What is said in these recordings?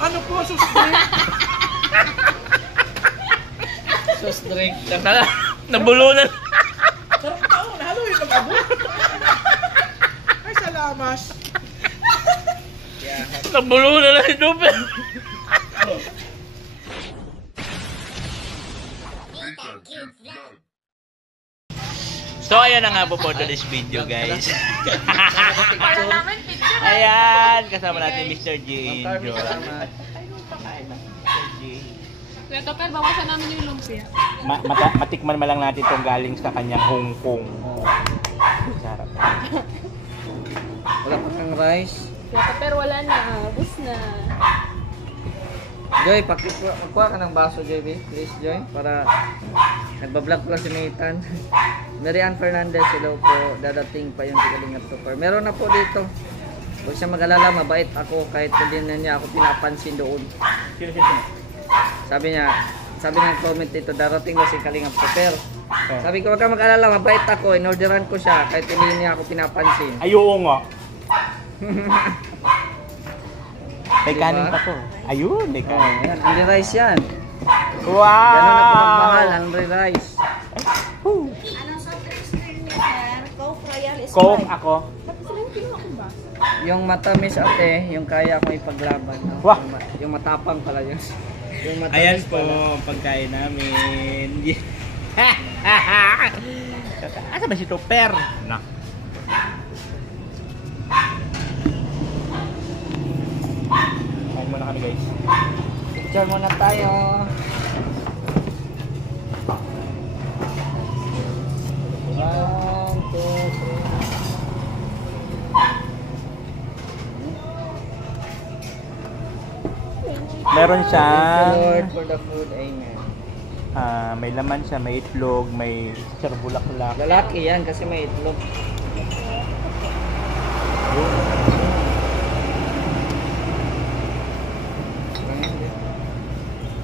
Ano po, sus drink? Sus drink. Nabulunan. Sarap tao, nahalo yung pag-abot. Ay, salamas. Nabulunan na si Duper. So ayan na nga po for today's video guys. Wala naman picture. Ayan, kasama natin Mr. J. Carmen, Enjoy. salamat. Mr. J. Kuya Topper, bawasan namin yung lumpia. Matikman ma lang natin itong galing sa kanyang Hong Kong. Sarap. Wala pa kang rice. Kuya Topper, wala na. Ubus na. Joy, magkuha ka ng baso, Joy, please, Joy. Para nagbablog ko lang si Nathan. Mary Ann Fernandez, hello po. Dadating pa yung Kalingap Topper. Meron na po dito. Huwag siya mag-alala, mabait ako kahit hindi na niya ako pinapansin doon. Sabi niya comment dito, darating daw si Kalingap Topper. Sabi ko, huwag ka mag-alala, mabait ako. In-orderan ko siya kahit hindi niya ako pinapansin. Ayun nga. May Diba? kanin pa to. Ayun, may kanin. Yan, Hungry Rice yan. Wow! Yan ang napamahal, Hungry Rice. Anong soft drinks niyo, sir? Coke, Royal, Sprite. Coke ako. Tapos sila yung kinuha kong baso. Yung matamis ate, yung kaya akong ipaglaban. No? Wah! Yung matapang pala yun. Yung matamis Ayan po, pala. ang pagkain namin. Asa ba si Topper? Na. Kain muna kami guys. Picture muna tayo. One, two, three. Meron Thank siyang you, Lord, for the food. Amen. may laman siya, may itlog, may serbulaklak. Lalaki yan kasi may itlog.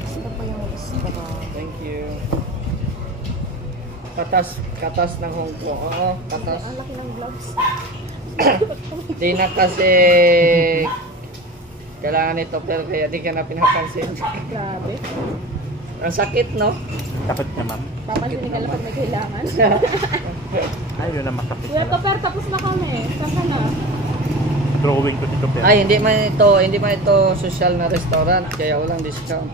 Ito pa yung isda. Thank you. Katas ng Hong Kong. Oo, katas. Ang laki ng gloves. Di na kasi kailangan ito pero kaya di ka na pinapansin. Grabe. Ang sakit, no? Takot ka ma'am. Papansinin ka lang pag may kailangan. Ayun na masakit. Kuya Topper, tapos na kami. Saan ka na? Drawing ko si Topper. Ay, hindi man ito social na restaurant kaya walang discount.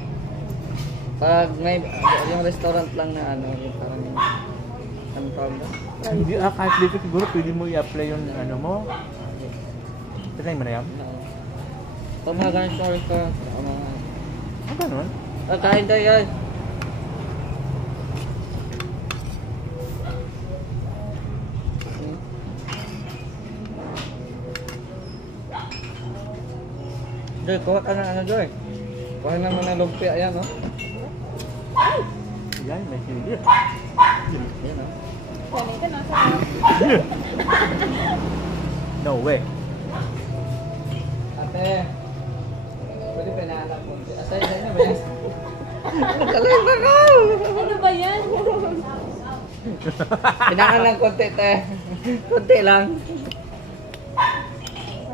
Pag may yung restaurant lang na ano, yung parang ano tawag doon? Hindi kahit dito siguro pwede mo i-apply yung ano mo. Tinay mo na yan? No. Pag mga ganito restaurant, mga Ang ganun? kain tayo yan. Joy, kuha ka ng ano, Joy. Kuha naman ng lumpia, ayan, no? Yan, may sili. Ayan, no? Galing ka na sa No way. Ate, pwede pa naanak mo. Asay na ba yan? Galing na ko! Ano ba yan? Kailangan lang konti, te. Konti lang.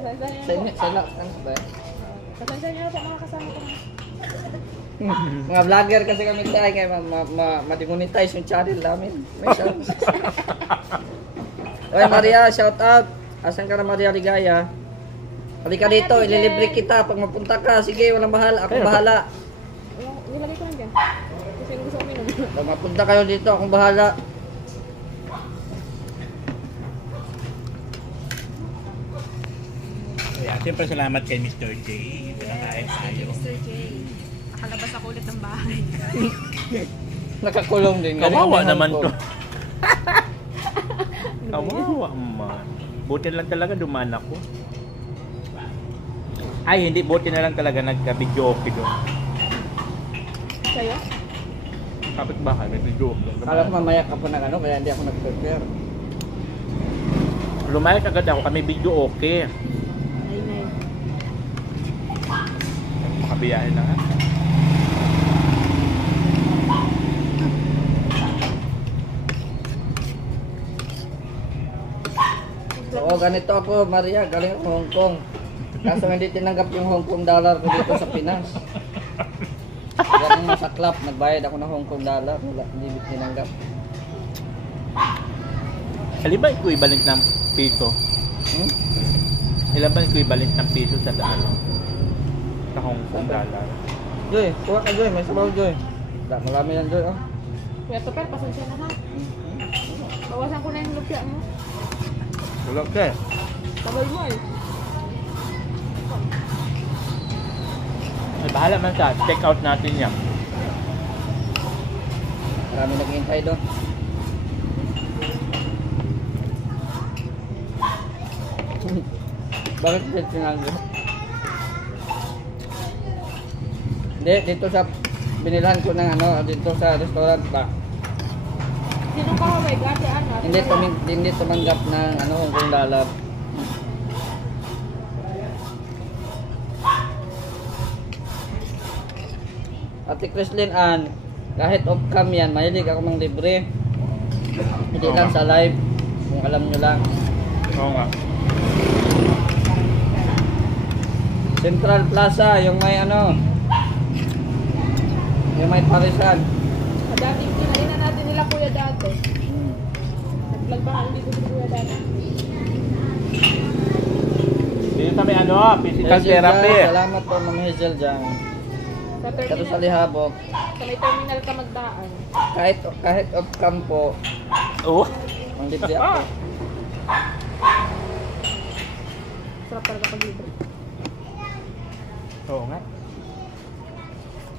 Pasensya niyo. Ano ba yan? Pasensya niyo po mga kasama ko. Mga vlogger kasi kami tayo kaya ma-demonetize yung channel namin. May chance. Oy Maria, shout out. Asan ka na Maria Ligaya? Halika dito, ililibre kita pag mapunta ka. Sige, walang bahala. Ako bahala. Nilagay ko lang dyan. Kasi yung gusto ko minum. Pag mapunta kayo dito, akong bahala. Ayan, siyempre salamat kay Mr. J. Pinakain tayo. Mr. J. Nakalabas ako ulit ng bahay. Nakakulong din. Kawawa Galing naman ko. to. Kawawa man. Buti lang talaga dumaan ako. Ay, hindi. Buti na lang talaga nagka-video okay doon. Sa'yo? Kapit bahay, may video okay. Kala ko mamaya ka pa ng ano, kaya hindi ako nag-prepare. Lumayas agad ako. Kami video okay. Ay, nay. Makabiyahin na nga. Oo, ganito ako, Maria. Galing ako Hong Kong. Kaso hindi tinanggap yung Hong Kong dollar ko dito sa Pinas. Yan ang masaklap. Nagbayad ako ng Hong Kong dollar. Wala, hindi tinanggap. Alin ba equivalent ng piso? Hmm? Ilan ba equivalent ng piso sa ano? Sa Hong Kong dollar? Joy, kuha ka Joy. May sabaw Joy. Marami yan Joy. Oh. Kuya Topper, pasensya na ha. Bawasan ko na yung lupya mo. Wala ka eh. Tagal mo eh. Ay, bahala man sa check out natin yan. Marami naghihintay doon. Bakit dito sinanggo? Hindi, dito sa binilhan ko ng ano, dito sa restaurant ba? Sino ka ba? Gati ano? Hindi tumanggap ng ano, Hong Kong dollar. Ate Chrislyn Ann, kahit off-cam yan, mahilig ako mang libre. Hindi Oo lang nga. sa live, kung alam nyo lang. Oo nga. Central Plaza, yung may ano, yung may parisan. Madaming kinainan natin nila kuya dati. Nag-vlog ba kami dito si kuya dati? Dito sa may ano, physical Hazel therapy. Jan, salamat po Ma'am Hazel Jan. Sa Pero sa terminal, lihabok, sa may terminal ka magdaan. kahit off-cam po, Oo. ang libre ako. Sarap talaga pag libre. Oo nga.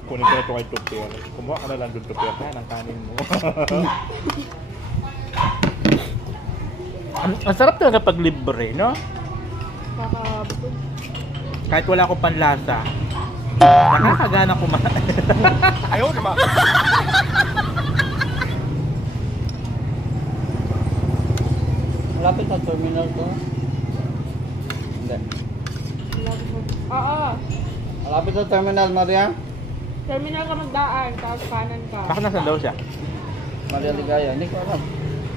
Kunin ko na ito kay Tupir. Kumuha ka na lang doon Tupir na ng kanin mo. Ang sarap talaga pag libre, no? Kakabukod. Kahit wala akong panlasa. Nakakagana kumain. Ayaw diba? Malapit sa terminal to. Hindi. Oo. Malapit sa terminal, Maria. Terminal ka magdaan, tapos kanan ka. Bakit nasan daw siya? Maria Ligaya. Hindi ko alam.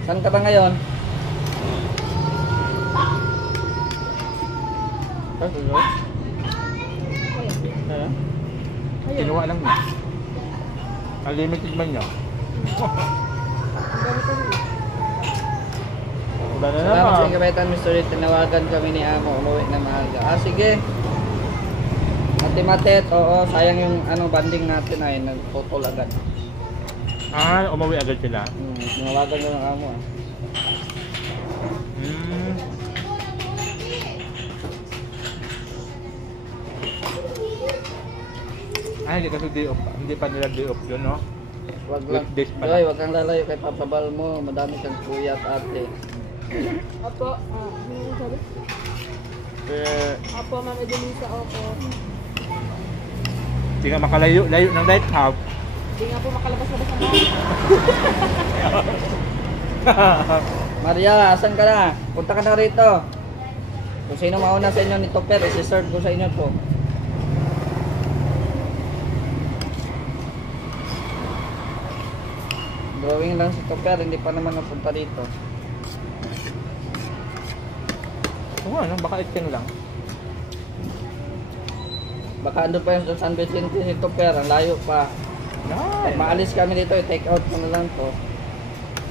Saan ka ba ngayon? Saan ka ba? Ayun. Ayun. Kinuha lang niya. Unlimited man niya. Ang gamit ko rin. Wala na Salamat sa naman. kapitan, Mr. Rit. Tinawagan kami ni Amo. Umuwi na maaga. Ah, sige. Mati-matet. Oo, sayang yung ano, banding natin ay nagputol agad. Ah, umuwi agad sila. Tinawagan ko ng Amo. Ah. Hmm. Ay, hindi kasi day off. Hindi pa nila day off yun, no? Wag lang. Weekdays pala. Joy, wag kang lalayo kay Papa Bal mo. Madami kang kuya at ate. Opo, ano yung sabi? Opo, Ma'am Edelisa, opo. Hindi nga makalayo-layo ng lighthouse. Hindi nga po makalabas-labas ang Maria, asan ka na? Punta ka na rito. Kung sino mauna sa inyo ni Topper, isi-serve ko sa inyo to. Drawing lang si Topper, hindi pa naman napunta dito. Oo, ano? Baka iting lang. Baka ando pa yung sa San Vicente si Topper, ang layo pa. Pag maalis kami dito, i-take out ko na lang to.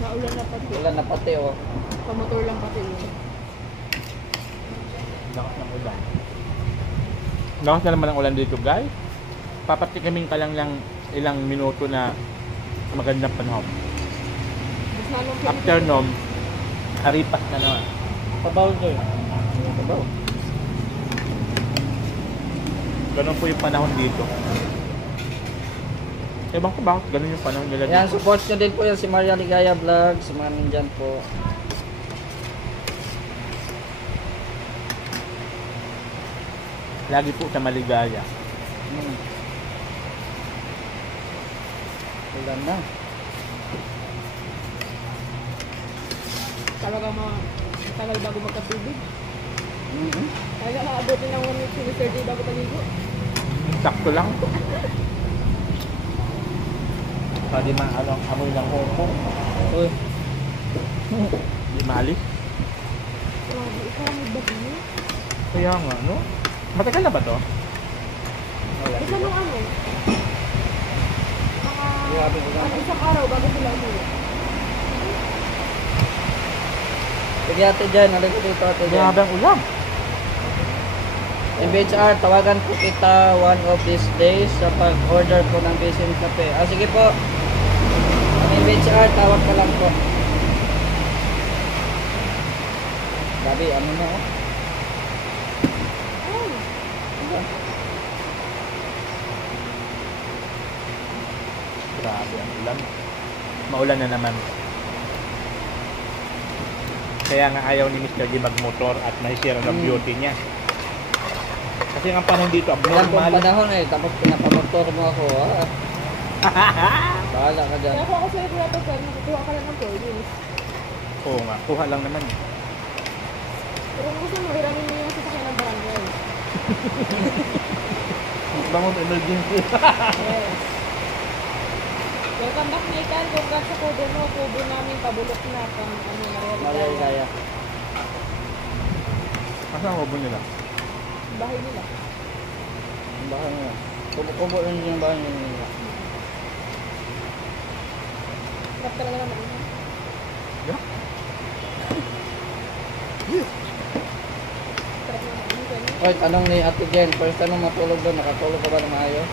Naulan na pati. Wala na pati oh. Pamotor lang pati yun. Lakas ng ulan. Lakas na naman ang ulan dito, guys. Papatikaming ka lang ilang minuto na magandang panahon. Mas nalong After nom, aripas na naman. Tabaw ko yun. Tabaw. Ganun po yung panahon dito. Ewan ko bakit ganun yung panahon nila Yan, dito. support nyo din po yan si Maria Ligaya Vlog, si mga nandyan po. Lagi po sa maligaya. Ulan na. talaga tagal bago magkatubig. Mhm. Talaga maabutin ng 1 week si Mr. J bago paligo. Sakto lang. Pwede ano, amoy ng hopo. Uy. Di maalis. Grabe, ikaw ang nagbagyo. Kaya nga, no? Matagal na ba to? Isa nung ano? Grabe ko na. Isang araw bago sila umuwi. Sige ate dyan, halika dito ate dyan. Grabe ang ulam. MBHR, tawagan po kita one of these days sa pag-order po ng Bisin Cafe. Sige po. MBHR, tawag ka lang po. Gabi, ano na oh? Grabe ang ulam. Maulan na naman. Kaya nga ayaw ni Mr. G magmotor at mahisira ng beauty niya. Kasi ang panahon dito Ilang pong abnormal. panahon eh, tapos pinapamotor mo ako ha. Bahala ka dyan. Kaya ako sa'yo kuya to, sir, nakukuha ka lang ng toys. Oo nga, kuha lang naman. Pero kung gusto mo, hiramin mo yung sasakyan ng barangay. Bangon emergency. Yes. Welcome back, Nathan. Congrats sa kubo mo. Kubo namin pabulok na pang ano, Malay Maria. kaya. Asa ang ubo nila? Bahay nila. Ang bahay nyo. Kubo-kubo rin yung bahay nyo. Sarap talaga naman. Sarap naman. Ano ba yun? Oy, tanong ni Ate Jen, first tanong matulog doon, nakatulog ka ba na maayos?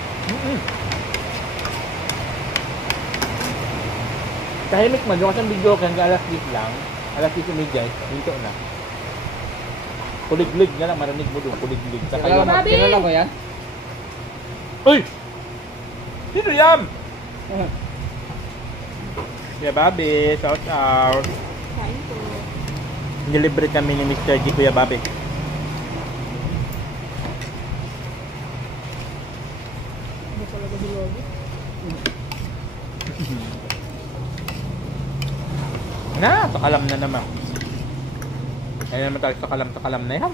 Tahimik man, yung kasang video hanggang alas 10 lang, alas 10:30, hinto na. Kuliglig na lang, marinig mo doon, kuliglig. Saka yung... Babi! Kilala mo yan? Uy! Sino yan? Kuya Bobby, shout out. Kain ko. Nilibre kami ni Mr. G, Kuya Bobby. Ano talaga bilogi? Na, takalam na naman. Ayun naman tayo takalam na yan.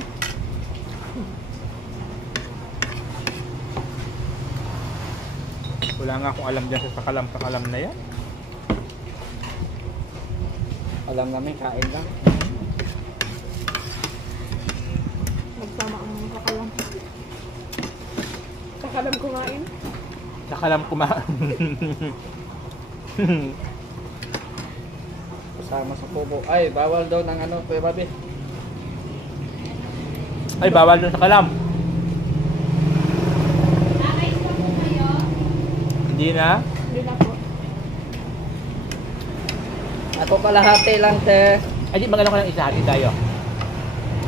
Wala nga akong alam dyan sa takalam na yan. Alam namin, kain lang. Magsama ang mga kakalam. Kakalam kumain. Takalam kumaan. Kasama sa kubo. Ay, bawal daw ng ano, Kuya Bobby. Ay, bawal dun sa kalam. Hindi na. Hindi na po. Ako kalahati lang, te. Ay, di magano ko lang isa. Hati tayo.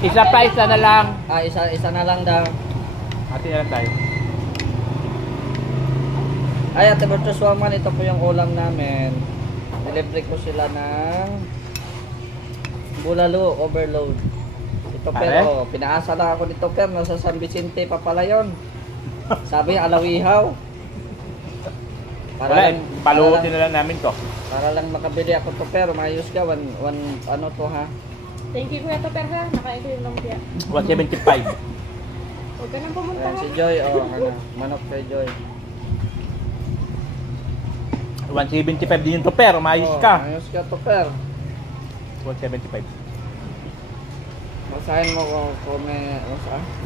Isa pa, isa na lang. Ah, isa na lang daw. Hati na lang tayo. Ay, Ate Bertus Waman, ito po yung ulam namin. Delivery ko sila ng bulalo, overload. Ito Pare? pero, pinaasa lang ako nito pero, nasa San Vicente pa pala yun. Sabi niya, alawihaw. Wala, palutin na lang namin to. Para lang makabili ako to pero, maayos ka, ano to ha. Thank you kuya to, perha. Nakain ko yung lumpia. 175. Huwag ka nang pumunta Ayan, ha. si Joy, ano, manok kay Joy. 175 din yung to, pero maayos ka. Maayos ka to pero. 175. Basahin mo kung may,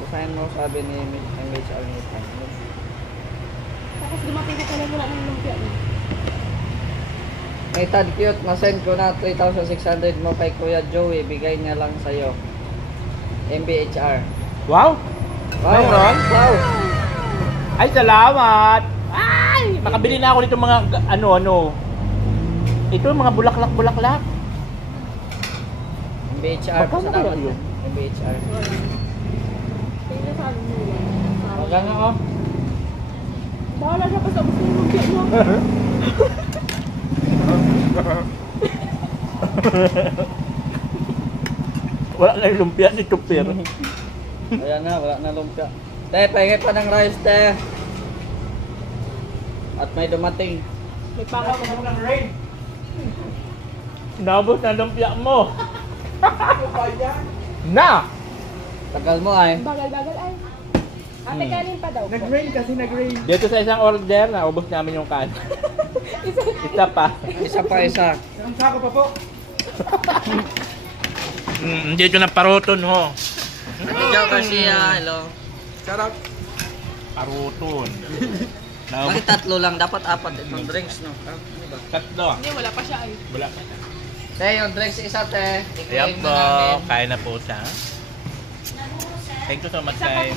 basahin mo sabi ni MHR ni Tapos dumating ka pala mula ng lumpia niya. May tad cute, masend ko na 3,600 mo kay Kuya Joey, bigay niya lang sa'yo. MBHR. Wow! Wow! Mayroon? Wow! Ay, salamat! Ay! Makabili na ako nito mga ano-ano. Ito mga bulaklak-bulaklak. MBHR, Magkano salamat kaya yun? MBHR. Tingnan sa amin mo. Wag nga oh. Bahala siya basta gusto yung lumpia mo. Wala na yung lumpia dito, pero. Ayan na, wala na lumpia. Te, pahingi pa ng rice, te. At may dumating. May pangaw ko na. Naubos na lumpia mo. Ano ba yan? Na! Tagal mo ay. Bagal-bagal ay. Ate, kanin pa daw po. Nag-rain kasi nag-rain. Dito sa isang order, naubos namin yung kan. Isa pa. Isa pa isa. Ang sako pa po. Dito na paroton ho. Ikaw kasi hello. Sarap. Karuton. Bakit tatlo lang? Dapat apat itong drinks, no? Ano ba? Tatlo. Hindi, wala pa siya ay. Wala pa. Te, yung drinks isa, te. Ayan I-claim po. na namin. Kaya na po siya. Thank you so much kay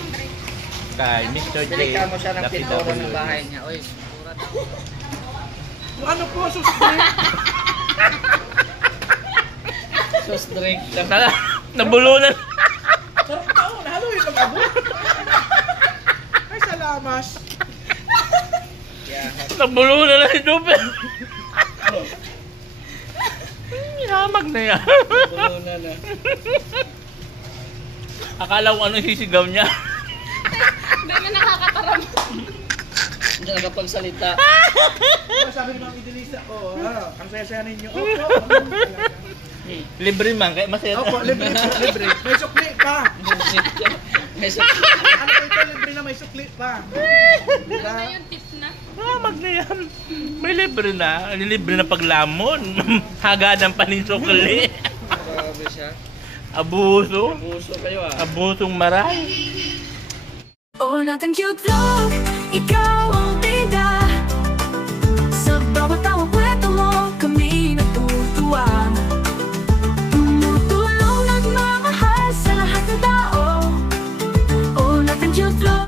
Mr. J. Pilikan mo siya ng Lapid pintura W. ng bahay niya. Uy, pintura daw. Yung ano po, susunod. Sauce drink. Nabulunan. Sarap tao, nahalo yung pag-abot. Ay, salamas. Yeah. Nabulunan na si Dupe. Hamag na yan. Bulunan na. Akala ko ano sisigaw niya. Hindi nga nakakataram. Hindi nakapagsalita. Oh, sabi ni Ma'am Idelisa, ang saya-saya ninyo. Opo. Libre man, kaya masaya. Opo, libre po, libre. May sukli pa. May sauce. Ano po ito, libre na may sukli pa. Ano Diba? na yung tips na? Hamag na yan. May libre na. Libre na paglamon. Hagadan pa ni sukli. Grabe siya. Abuso. Puso kayo ah. Abusong maray. Oo natin cute vlog, ikaw